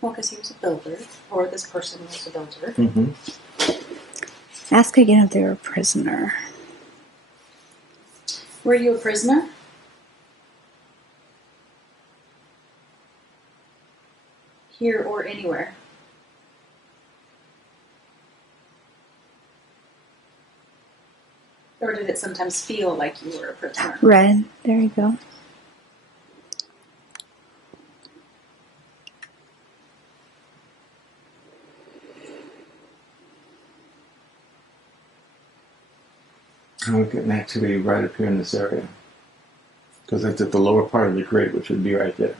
Well, because he was a builder, or this person was a builder. Mm-hmm. Ask again if they're a prisoner. Were you a prisoner? Here or anywhere? Or did it sometimes feel like you were a prisoner? Red. There you go. I'm getting activity right up here in this area. Because it's at the lower part of the grid, which would be right there.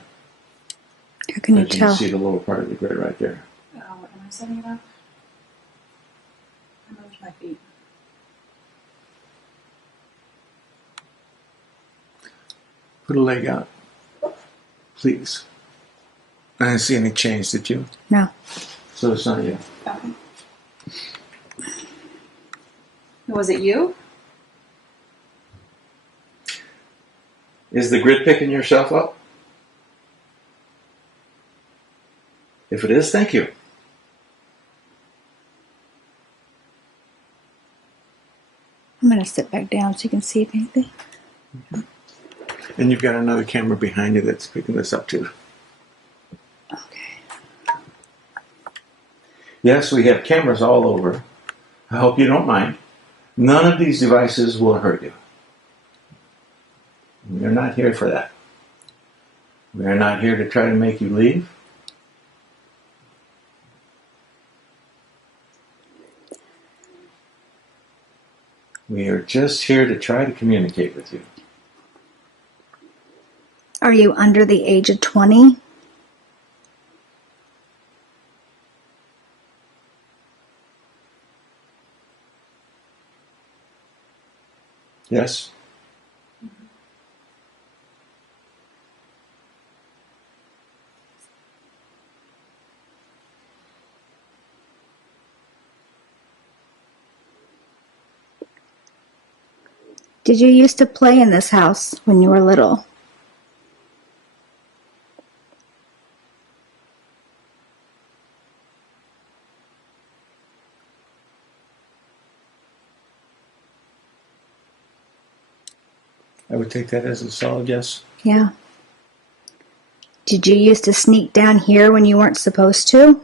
How can you As you tell? can see the lower part of the grid right there. Oh, am I setting it up? I moved my feet. Put a leg out. Please. I didn't see any change, did you? No. So it's not you. Okay. Was it you? Is the grid picking yourself up? If it is, thank you. I'm going to sit back down so you can see anything. And you've got another camera behind you that's picking this up too. Okay. Yes, we have cameras all over. I hope you don't mind. None of these devices will hurt you. We're not here for that. We're not here to try to make you leave. We are just here to try to communicate with you. Are you under the age of 20? Yes? Did you used to play in this house when you were little? I would take that as a solid yes. Yeah. Did you used to sneak down here when you weren't supposed to?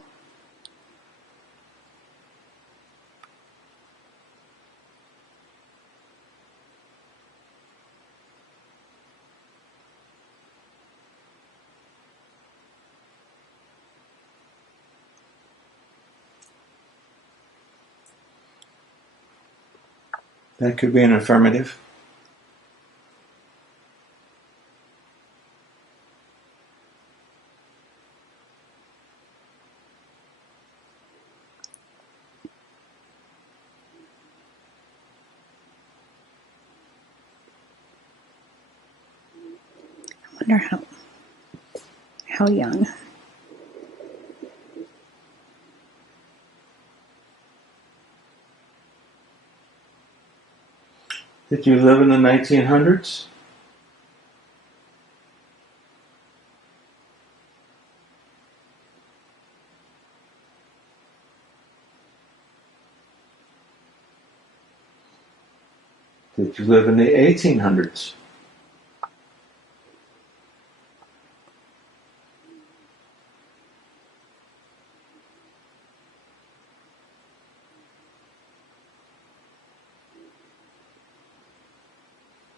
That could be an affirmative. I wonder how young. Did you live in the 1900s? Did you live in the 1800s?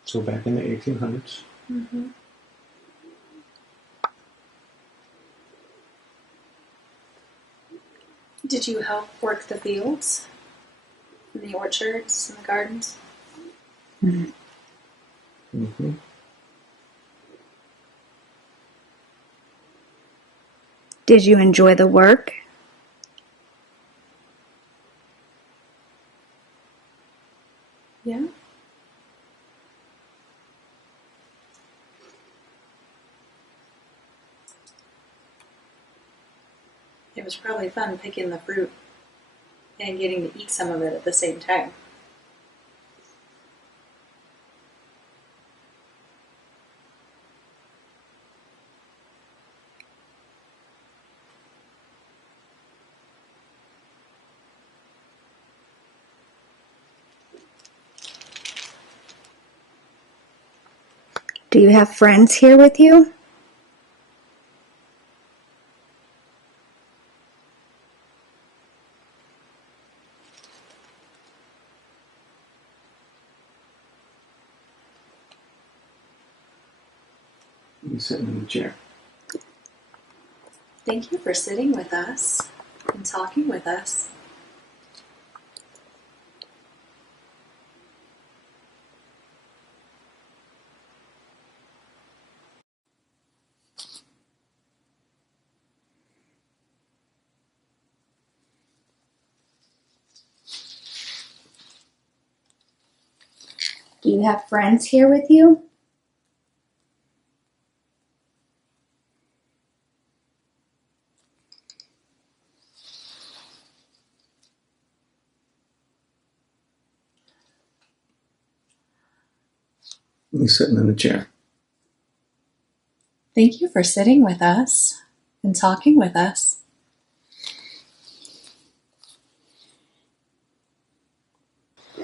So back in the 1800s. Mm-hmm. Did you help work the fields, and the orchards, and the gardens? Mm-hmm. Did you enjoy the work? Yeah. It was probably fun picking the fruit and getting to eat some of it at the same time. Do you have friends here with you? You sitting in the chair. Thank you for sitting with us and talking with us. Do you have friends here with you? You sitting in the chair. Thank you for sitting with us and talking with us. Do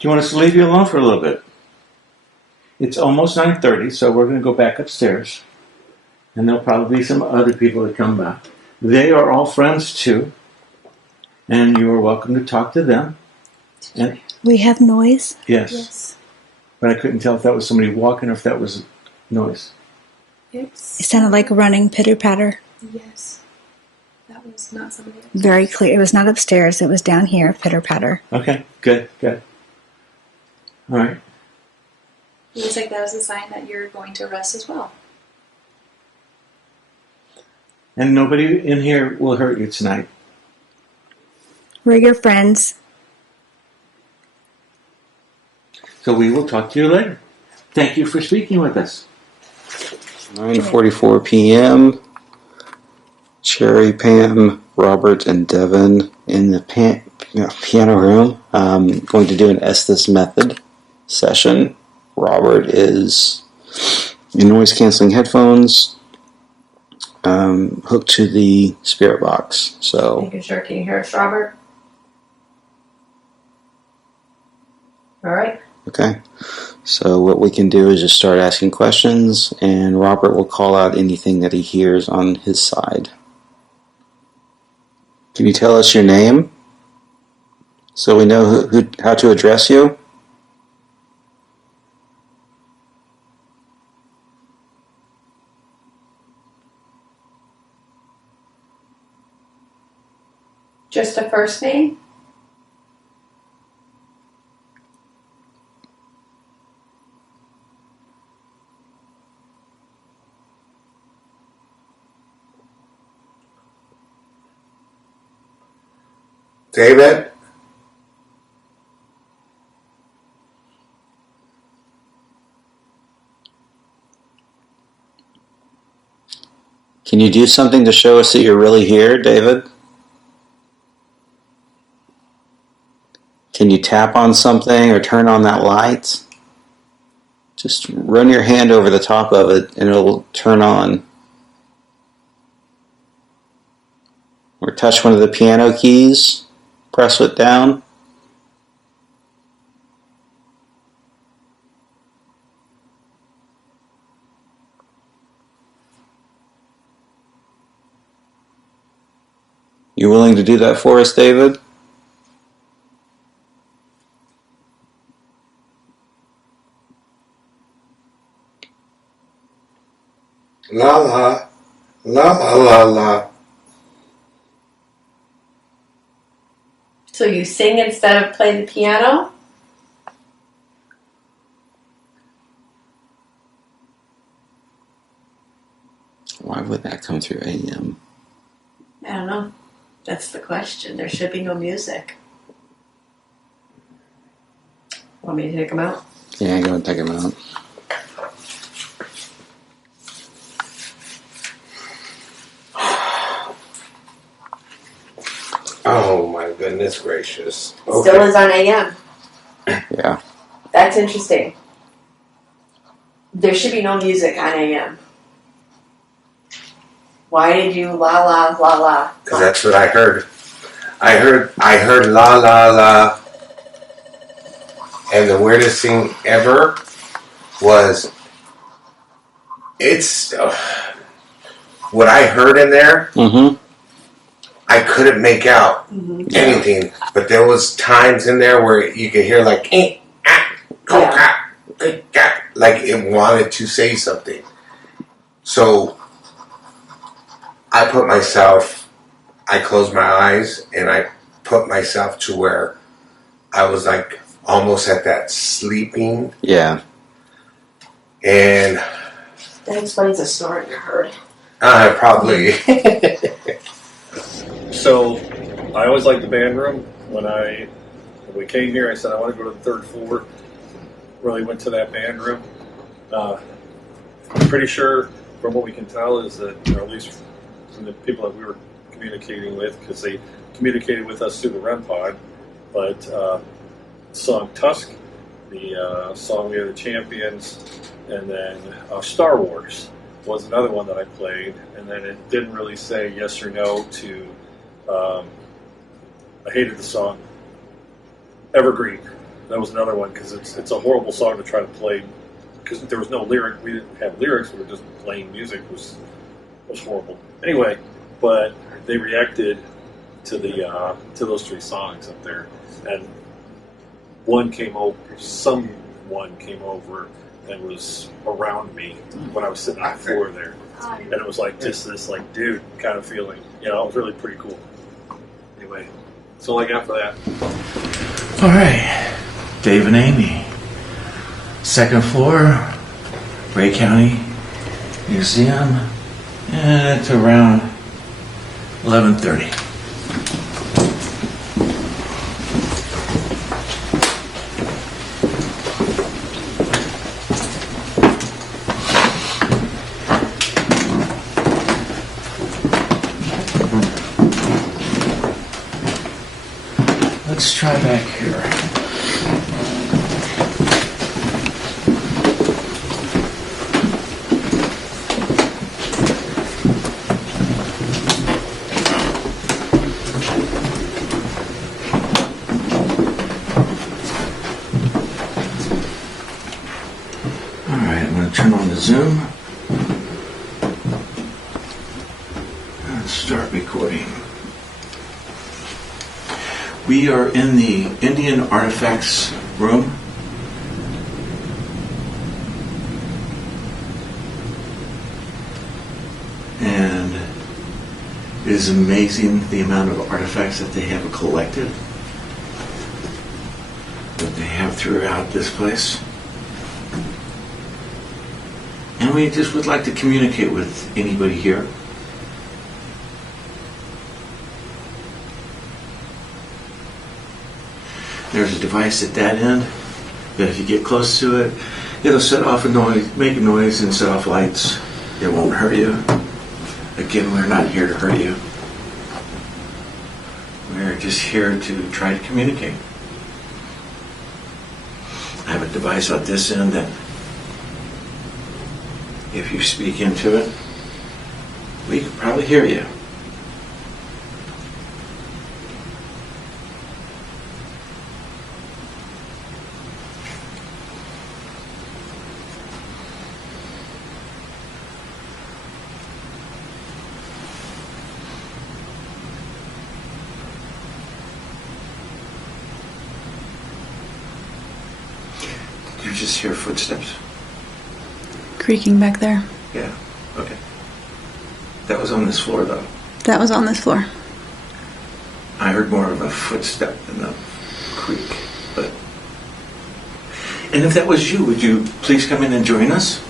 you want us to leave you alone for a little bit? It's almost 9:30, so we're going to go back upstairs. And there'll probably be some other people that come by. They are all friends too. And you are welcome to talk to them. And We have noise. yes. But I couldn't tell if that was somebody walking or if that was noise. It sounded like running pitter-patter. Yes. That was not somebody else. Very clear. It was not upstairs. It was down here, pitter-patter. Okay, good. All right. It looks like that was a sign that you're going to rest as well. And nobody in here will hurt you tonight. We're your friends. So we will talk to you later. Thank you for speaking with us. 9:44 p.m. Cherry, Pam, Robert, and Devin in the piano room. Going to do an Estes Method session. Robert is in noise-canceling headphones hooked to the spirit box. So, Making sure, can you hear us, Robert? All right. Okay. So what we can do is just start asking questions, and Robert will call out anything that he hears on his side. Can you tell us your name so we know how to address you? Just a first name? David? Can you do something to show us that you're really here, David? Can you tap on something or turn on that light? Just run your hand over the top of it and it'll turn on. Or touch one of the piano keys, press it down. You willing to do that for us, David? La la. La la la la. So you sing instead of play the piano? Why would that come through AM? I don't know. That's the question. There should be no music. Want me to take them out? Yeah, go and take him out. Oh my goodness gracious. It still is on AM. Yeah. That's interesting. There should be no music on AM. Why did you la la la la? Because that's what I heard. I heard la la la. And the weirdest thing ever was what I heard in there. Mm-hmm. I couldn't make out anything, but there was times in there where you could hear like like it wanted to say something. So I closed my eyes and I put myself to where I was like almost at that sleeping. Yeah. And That explains the snoring I heard. Probably. So I always liked the band room. When we came here, I said I want to go to the third floor. Really went to that band room. I'm pretty sure, from what we can tell, is that, or at least from the people that we were communicating with, because they communicated with us through the REM pod, but song Tusk, the song We Are the Champions, and then Star Wars was another one that I played, and then it didn't really say yes or no to I hated the song Evergreen. That was another one, because it's a horrible song to try to play, because there was no lyric. We didn't have lyrics. We were just playing music. It was horrible. Anyway, but they reacted to those three songs up there, and someone came over and was around me when I was sitting on the floor there, and it was like just this like dude kind of feeling. It was really pretty cool. Anyway, that's all I got for that. All right, Dave and Amy, second floor, Ray County Museum, and it's around 11:30. Let's try back here. resume. And start recording. We are in the Indian Artifacts room. And it is amazing the amount of artifacts that they have collected, that they have throughout this place. And we just would like to communicate with anybody here. There's a device at that end that if you get close to it, it'll set off a noise, make a noise and set off lights. It won't hurt you. Again, we're not here to hurt you. We're just here to try to communicate. I have a device at this end that if you speak into it, we could probably hear you. Did you just hear footsteps? Creaking back there. Yeah, okay. That was on this floor, though. That was on this floor. I heard more of a footstep than a creak, but... And if that was you, would you please come in and join us?